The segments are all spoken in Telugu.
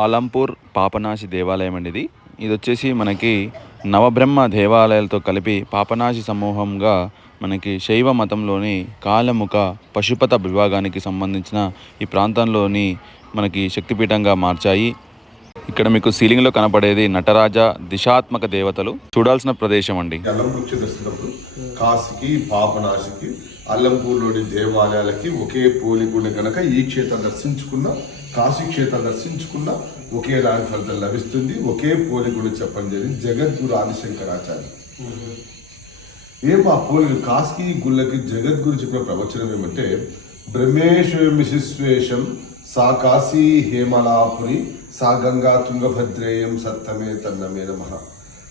ఆలంపూర్ పాపనాశి దేవాలయం అండి ఇది వచ్చేసి మనకి నవబ్రహ్మ దేవాలయాలతో కలిపి పాపనాశి సమూహంగా మనకి శైవ మతంలోని కాలముఖ పశుపత విభాగానికి సంబంధించిన ఈ ప్రాంతంలోని మనకి శక్తిపీఠంగా మార్చాయి. ఇక్కడ మీకు సీలింగ్లో కనపడేది నటరాజ దిశాత్మక దేవతలు చూడాల్సిన ప్రదేశం అండి. కాశీకి పాపనాశికి అల్లంపూర్లోని దేవాలయాలకి ఒకే పోలిక కనుక ఈ క్షేత్రం దర్శించుకున్న కాశీ క్షేత్రం దర్శించుకున్న ఒకేలాంటి ఫలితం లభిస్తుంది. ఒకే పోలిక చెప్పండి జరిగింది జగద్గురు ఆదిశంకరాచార్య. ఆ పోలిక కాశీ గుళ్ళకి జగద్గురు చెప్పిన ప్రవచనం ఏమంటే బ్రహ్మేశ్వరం సా కాశీ హేమలాపురి సా గంగా తుంగభద్రేయం సత్తమే తన్నమే నమః.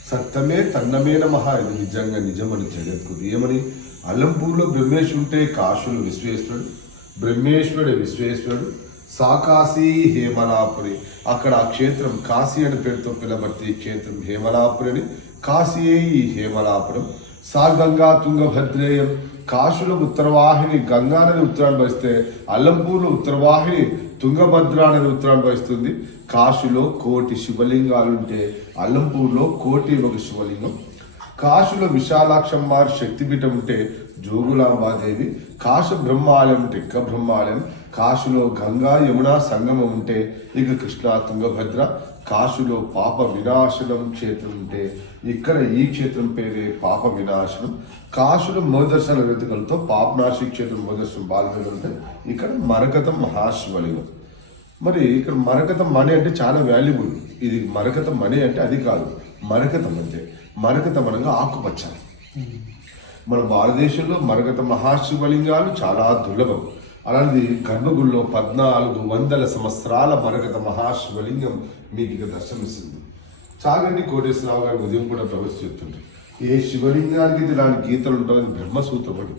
సత్తమే తన్నమే నమః. ఇది నిజంగా నిజమని జగద్గురు ఏమని అల్లంపూర్లో బ్రహ్మేశ్వరుడు ఉంటే కాశీలో విశ్వేశ్వరుడు, బ్రహ్మేశ్వరుడు విశ్వేశ్వరుడు, సాకాశీ హేమలాపురి అక్కడ ఆ క్షేత్రం కాశీ అని పేరుతో పిలబడితే ఈ క్షేత్రం హేమలాపురి అని, కాశీయే ఈ హేమలాపురం. సా గంగా తుంగభద్రేయం కాశీలో ఉత్తరవాహిని గంగా నది ఉత్తరాన్ని వహిస్తే అల్లంపూర్లో ఉత్తరవాహిని తుంగభద్ర అనేది ఉత్తరాన్ని వహిస్తుంది. కాశీలో 1,000,000 శివలింగాలుంటే అల్లంపూర్లో 1,01 శివలింగం. కాశీలో విశాలాక్షమ్మారి శక్తిపీఠం ఉంటే జోగులాంబాదేవి, కాశీ బ్రహ్మాలయం ఉంటే ఇక్క బ్రహ్మాలయం, కాశీలో గంగా యమున సంగమం ఉంటే ఇక కృష్ణా తుంగభద్ర, కాశీలో పాప వినాశనం క్షేత్రం ఉంటే ఇక్కడ ఈ క్షేత్రం పేరే పాప వినాశనం. కాశీలో మోదర్శన వేదికలతో పాపనాశి క్షేత్రం మోదర్శనం బాలవేలు ఉంటే ఇక్కడ మరకతం మహాశివలింగం. మరి ఇక్కడ మరకతం మణి అంటే చాలా వాల్యుబుల్. ఇది మరకతం మణి అంటే అది కాదు, మరకతం అంటే మరకతం అనగా ఆకుపచ్చ. మన భారతదేశంలో మరకత మహాశివలింగాలు చాలా దుర్లభం. అలాంటి గర్భగుడిలో 1400 సంవత్సరాల మరకత మహాశివలింగం మీకు ఇక దర్శనమిస్తుంది. చాగంటి కోటేశ్వరరావు గారు ఉదయం కూడా ప్రవేశ చెప్తుంటారు, ఏ శివలింగానికి ఇలాంటి గీతలు ఉంటుంది బ్రహ్మసూత్రపడి.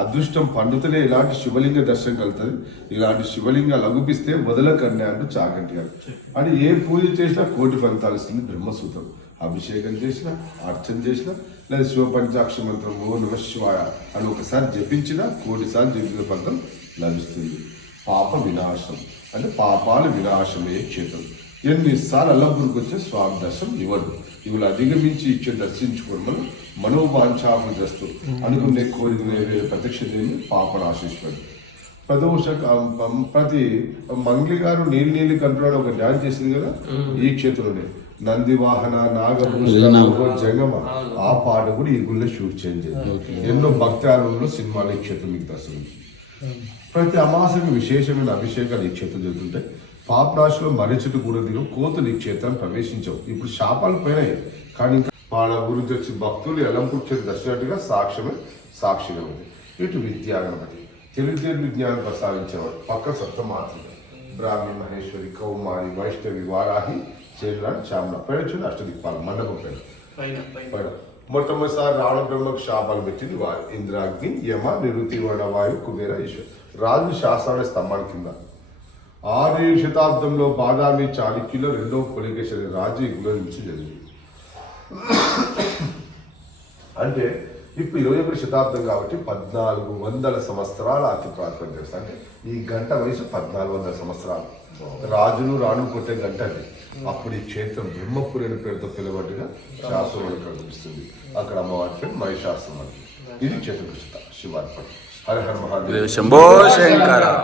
అదృష్టం పండుతలే ఇలాంటి శివలింగ దర్శనం కలుగుతుంది. ఇలాంటి శివలింగాలు అగుపిస్తే వదలకన్యా అంటూ చాగంటి గారు అని ఏ పూజ చేసినా 1,000,000 ఫలితాలు ఇస్తుంది బ్రహ్మసూత్రం. అభిషేకం చేసినా, అర్చన చేసినా, లేదా శివ పంచాక్ష మంత్రం ఓ నమ శివాయ అని ఒకసారి జపించినా 1,000,000 సార్లు జపించిన ఫలితం లభిస్తుంది. పాప వినాశం అంటే పాపాల వినాశమే క్షేత్రం. ఎన్నిసార్లు అల్లంపూర్కి వచ్చే స్వామి దర్శనం ఇవ్వడు. ఇవి అధిగమించి ఇచ్చే దర్శించుకోవడం మనం మనోవాంఛాపదస్తు అనుకునే కోరిక ప్రత్యక్ష దేవి పాపనాశీశ్వరుడు. ప్రతి మంగ్లీ గారు నీళ్ళు కంటున్నాడు ఒక డ్యాన్స్ చేసింది కదా ఈ క్షేత్రంలోనే. నందివాహన నాగభూషణ జంగమ ఆ పాట కూడా ఈ గుళ్ళో షూట్ చేంజ్. ఎన్నో భక్తి ఆలయంలో సినిమాలు ఈ క్షేత్రం మీకు దర్శనం. ప్రతి అమాసకి విశేషమైన అభిషేకాలు ఈ క్షేత్రం జరుగుతుంటాయి. పాపరాశిలో మర్రి చెట్టు కూడా దిగం కోతులు ఈ క్షేత్రాన్ని ప్రవేశించవు. ఇప్పుడు శాపాలు పోయినాయి కానీ వాళ్ళ గురించి వచ్చి భక్తులు ఎల్లంపూర్ క్షేత్రం దర్శనట్టుగా సాక్షిగా ఉంది. ఇటు విద్యాగణపతి తెలివితేరు విజ్ఞానం ప్రసాదించేవాడు. పక్క సప్తమాతృక బ్రాహ్మి మహేశ్వరి కౌమారి వైష్ణవి వారాహి చేరాడు చామన పేడొచ్చింది అష్టదిక్పాల మండపం పేడ. మొట్టమొదటిసారి రావణ బ్రహ్మకు శాపాలు పెట్టింది వారు ఇంద్రాగ్ని యమ నిరుతి వాయు కుబేర ఈశ్వర్. రాజు శాస్త్రాల స్తంభాల కింద 6వ శతాబ్దంలో బాదామి చాళుక్యులో 2వ పులికేశ్వరి రాజు ఈ గుళ్ళ నుంచి జరిగింది. అంటే ఇప్పుడు 21వ శతాబ్దం కాబట్టి 1400 సంవత్సరాల అతి ప్రార్థన చేస్తారు. అంటే ఈ గంట వయసు 1400 సంవత్సరాలు. రాజులు రాణులు కొట్టే గంట అది. అప్పుడు ఈ క్షేత్రం బ్రహ్మపురి అనే పేరుతో పిలవట్టుగా శాస్త్రం కనిపిస్తుంది. అక్కడ అమ్మవారి పేరు మహిషాసురం. ఇది క్షేత్ర శివార్పణ. హర హర మహాదేవ్ శంభో శంకర.